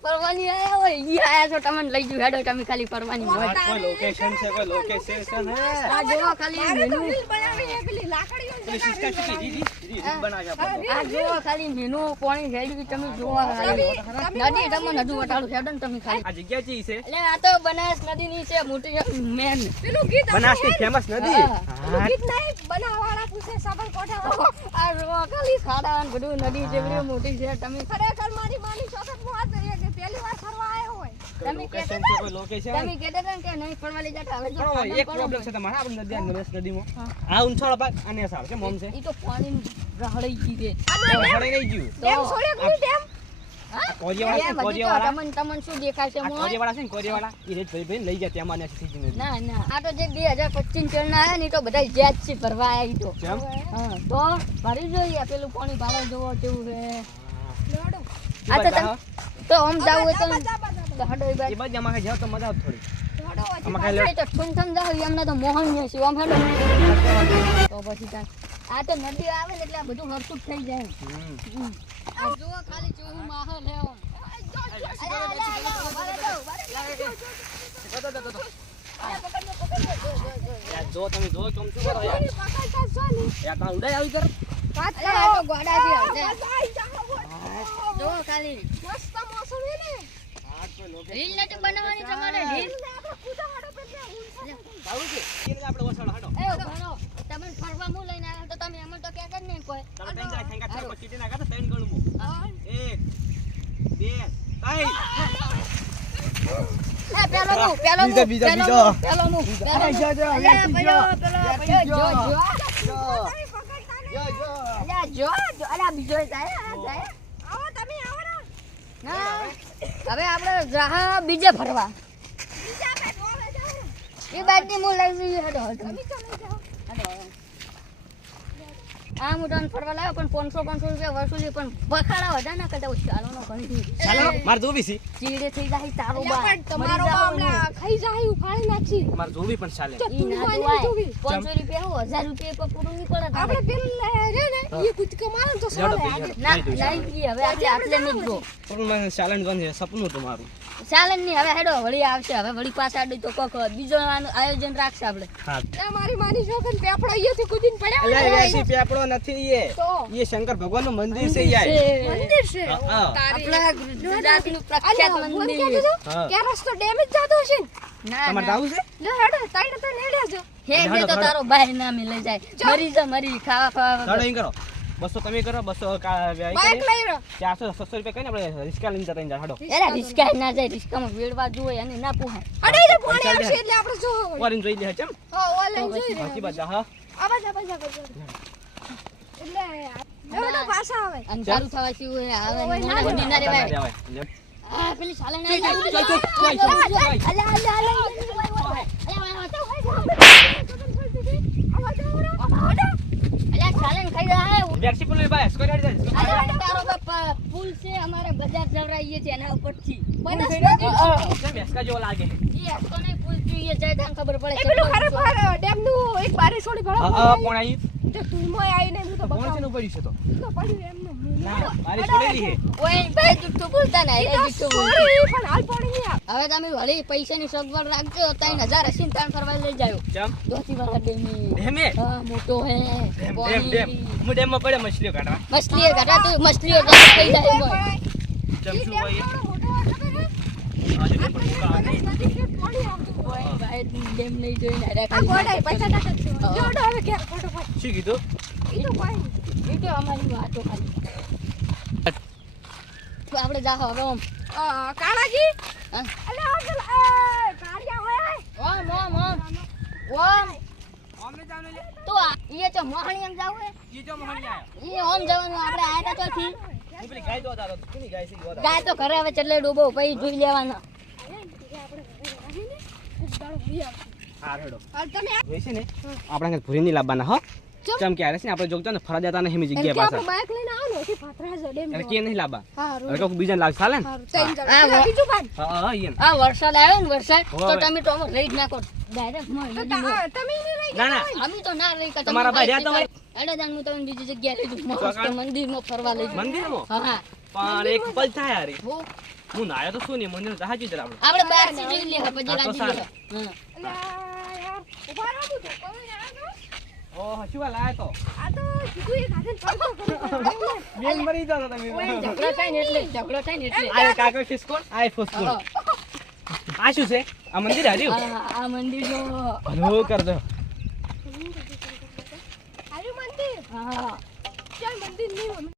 ફરવાની આયા હોય ઈ આયા છો તમને લઈ જુ હેડો તમે ખાલી ફરવાની હોય કોઈ લોકેશન છે કોઈ લોકેશન હે આ જો ખાલી મેનુ બનાવી પેલી લાકડીઓ પેલી સિસ્ટમ છે જી બનાવી આપણે આ જો ખાલી મેનુ પાણી રેડી તમે જોવા નદી તમને નદુ વટાડું હેડો ને તમે ખાલી આ જગ્યા ચી છે એટલે આ તો બનાસ નદી ની છે મોટી મેન પેલું ગીત બનાસની ફેમસ નદી પેલું ગીત નહીં બનાવવાળા પૂછે સાબરકોઠા આ જો ખાલી ખાડા ને બધું નદી જેવડી મોટી છે તમે ખરેખર મારી માની શોખત મોત કે પહેલી વાર ફરવા આવ્યો હોય તમે લોકેશન કહેતા છે કોઈ લોકેશન તમે કહેતા હતા કે નહીં ફરવા લઈ જતા હવે જો પણ એક પ્રોબ્લેમ છે તમારા આપણે નદી નદીમાં આ ઊંચાળો ભાગ આને સાર છે મોમ છે ઈ તો પાણી રહળી ગઈ છે હળે નહીં જીવ ડેમ છોડ્યો કે ડેમ કોરિયાવાળા તમને શું દેખાય છે મોય કોરિયાવાળા છે ને કોરિયાવાળા એ રેત ભાઈ લઈ ગયા ત્યાં મને સીધી નદી ના ના આ તો જે 2025 ચેનલ આયા ને તો બધા જ્યાં જ છે ભરવા આયા ઈ તો કેમ હા તો ભરી જોઈએ પેલું પાણી ભાળો જોવો કેવું છે લોડો આ તો તમે તો આમ જાવ હોય તો હડો ઈ એ બાજુ બાજુ અમારે જાવ તો મજા આવે થોડી લોડો આમાં કાંઈ આ તો ઠુમઠમ જાવ એમને તો મોહન ને છે આમ હડો તો પછી કાંઈ આ તો નદી આવે ને એટલે આ બધું હરતું થઈ જાય આ જુઓ ખાલી કેવું માહોલ હે આમ જો તમે જો કેમ શું કરો યાર પકડતા છો ને યાર તા ઉડાઈ આવી કર વાત અરે આ તો ગોડાથી આવશે આઈ જાઓ જુઓ ખાલી મસ્ત મોસમ હે ને આ કોઈ લોકેશન રીલ નથી બનાવવાની તમારે રીલ આપણે કૂદાવાડો પર આવું છે એને આપણે વસાડો હાડો એ ભણો તમે ફરવા મુ લઈને આવ્યા તો તમે એમ તો ક્યાં જ નહીં કોઈ ચાલો બેન જાય થેંગા ચાલો ચીટી ના કાઢો ત્રણ ગણું 1 2 3 પેલો બીજો. બીજો જાય આવો તમે આવો ને હવે આપણે જહા બીજે ફરવા બીજા બે ડોલે જાઓ એ બાજની મુ લઈ જઈએ હેડો તમે ચાલો જાઓ આ મુટાન ફરવા લાવ્યો પણ 500 રૂપિયા વસૂલી પણ બખાડા વધા ના કરતા ચાલો નો કરી ચાલો માર જોવી છે ચીડે થઈ જાય તારો બા પણ તમારો બામલા ખાઈ જાય ઉફાળી નાખી માર જોવી પણ ચાલે ઈ ના જોવાય 500 રૂપિયા હો 1000 રૂપિયા પર પૂરું નહીં પડે આપણે પેલા રે ને એ કૂદકો મારે તો જાડો સાલે પી ના નહીં કી હવે આટલે નહીં જો પણ મને ચાલે ને સપનું તમારું ચાલે નહીં હવે હેડો વળી આવશે હવે વળી પાછા આડી તો કોક બીજો આયોજન રાખશે આપણે હા એ મારી માની શોખન પેપડો અહીંયાથી કૂદીને પડ્યા અલ્યા હોય એસી પેપડો નથી એ તો એ શંકર ભગવાનનું મંદિર છે યાર મંદિર છે હા આપણા ગુજરાતનું પ્રખ્યાત મંદિર હા કે રસ્તો ડેમેજ જાતો હશે ને ના તમારે ના જાવું છે લે હેડો તાઈને તો નેડે જો હે તો તારો બાય ના મિલે જાય મરી જા મરી ખાવા ચાલો ખાવા અહીં કરો 200 તમે કરો 200 બાઈક લઈ રહ્યો 400 600 રૂપિયા કઈને આપણે રિસ્કા લઈને જતા રહ્યા હાડો એરા રિસ્કા ના જાય રિસ્કામાં વેડવા જોઈએ અને ના પોહાય અડે જે પાણી આવશે એટલે આપણે જો ઓરિન જોઈ લે ચમ હા ઓનલાઈન જોઈ બાકી રહ્યા બધા હા આવાજ કરજો એટલે હેડો પાછા આવે અને ચાલુ થવા શું આવે મોના હોડી ના રેવાય આ પેલી સાલે ના જાય અલા અલા અલા અલા સાલે ખાઈ જાય વેક્સી પુલ ભાઈ સ્કોર હેડ જાય અરે તારો બાપ પુલ છે અમારે બજાર જવરાઈએ છે એના ઉપરથી કેમ વેસ્કા જેવો લાગે ઈ આસ્તો નહીં પુલ જોઈએ જાય તને ખબર પડે એ પેલું ખરેખર ડેમ નું એક બારે છોડી ભળો પણ આવી તો તું મોય આવી ને હું તો કોણ છે બકાવ નું પડ્યું છે તો તો પડ્યું એમ ના મારી છોડેલી છે ઓય ભાઈ જુઠ્ઠું બોલતા ના એ જુઠ્ઠું બોલ સોરી પણ હાલ પડી નહીં હવે તમે વળી પૈસાની સગવડ રાખજો 3000 હસીન તાણ ફરવા લઈ જાયો ચમ દોતી વાળા ડેમી ડેમે હા મોટો હે ડેમ હું ડેમ માં પડે મછલીઓ કાઢવા મછલીઓ કાઢા તું મછલીઓ જાતે થઈ જાય બોય ચમ શું હોય મોટો ખબર હે આજે તો પણ કા નહીં નદી કે પાણી આવતું ઓય ભાઈ ડેમ નહીં જોઈને અરે આ ગોડાઈ 50 ટકા છે જોડો હવે કે ફોટો પાડ શું કીધું ઈ તો કોઈ એ તો અમારી વાતો ખાલી તો આપણે જા હવે ઓમ કાળાજી હા અલે આ કાળિયા હોય ઓમ ઓમ ઓમ ઓમ અમને જાવને લે તો ઈ તો મોહણી એમ જાવ હે ઈ જો મોહન આયો ઈ ઓમ જવાનું આપણે આયા તા ચોથી હું પેલી ગાય દોતા હતો કોની ગાય છે દોતા ગાય તો ઘરે હવે ચટલે ડૂબો પછી જોઈ લેવાના હા હેડો હાલ તમે હોય છે ને આપણે ભૂરી ની લાવવાના હો ચમ કે આરે છે ને આપણે જોગતા ને ફરવા જતા ને હેમી જગ્યાએ કે આપણે પાછા બાઇક લઈને આવો ને એથી પાથરા જો ડેમ એટલે કે નહીં લાવવા હારું હવે કોઈ બીજાને લાવ ચાલે ને હારું તઈ જાવ હા, પેલા બીજું બાદ હા હા ઈયન આ વરસાદ આવ્યો ને વરસાદ તો હોવે. તમે તો લઈ જ નાખો ડાયરેક્ટ માં તમે નહીં રહી ના ના અમે તો ના લઈ તમારા ભાઈ રહ્યા તમારે? અડદાન હું તમને બીજી જગ્યાએ લઈ જઉં મસ્ત મંદિરમાં ફરવા લઈ જઉં મંદિરમાં હા પણ એક પલ થાય યાર હું હું નાયો તો શું નહીં મંદિર જહાજી જરા આપણે આપણે બહારથી જોઈ લે પછી હા, તો રાજી સારું. લે અલ્યા યાર ઉભા રહો તું તો કોઈ આવ્યો ઓહ શું લાયો તો આ તો સીધું એક હાથે પડતો બેન મરી જાવ તમે ઝઘડો થાય ને એટલે ઝઘડો થાય ને એટલે આ કાકો ફિસ્કોન આ ફોસ્કોન આ શું છે આ મંદિર હાર્યું આ મંદિર જો હલો કર દો આર્યું મંદિર હા ચાલ મંદિર નહીં